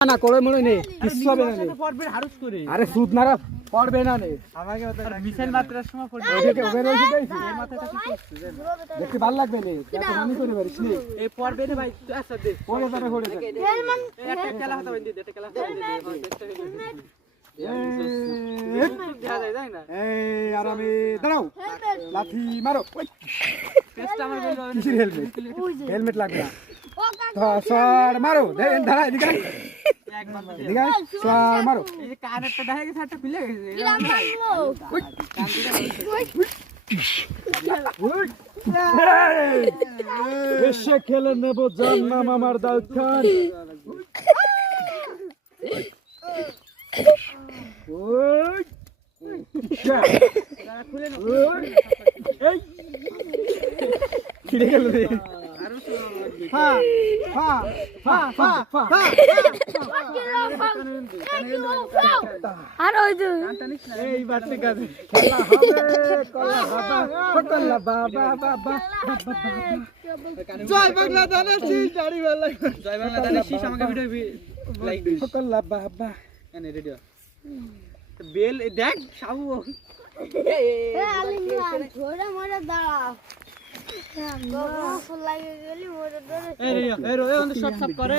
না করে মনে নেই কিছু হবে না পড়বে হারুস করে আরে সুদ নারা পড়বে না নে আমাকে মিশন মাত্রার সময় পড়বে ওকে ওকে রইছে গাইছি এই মাথাটা কি করছিস দেখতে ভালো লাগবে নে এত মনে করে পারিস নি এই পড়বে রে ভাই তুই আচ্ছা দে পড়ে যাবে পড়ে যাবে একটা খেলা হতে বাইন্দে দে একটা খেলা হতে বাইন্দে দেখা যায় যায় না এই আর আমি দাঁড়াও লাঠি মারো ওই পেস্ট আমার বললো কিসের হেলমেট হেলমেট লাগবে না তো সর মারো দেন দাঁড়া এদিকে একবার এদিকে সর মারো এই যে কানেরটা দেখা গেছে একটা খুলে গেছে এসে খেলে নেবো জান্নাম আমার দাউদ খান ওই খুলে না এই খিরে গেল রে হ্যাঁ হ্যাঁ হ্যাঁ হ্যাঁ হ্যাঁ আর ওই যে এই বাচ্চা কাজে খেলা হবে কল্লা বাবা বাবা জয় বাংলাদেশ শীষ দাড়ি ভালো জয় বাংলাদেশ শীষ আমাকে ভিডিও লাইক দিস কল্লা বাবা এনে রেডিও বেল দেখ সাবু ঘোড়া মোড়া দাঁড়া লাগে গেলি মোড়া ধরে এই রে এই সব করে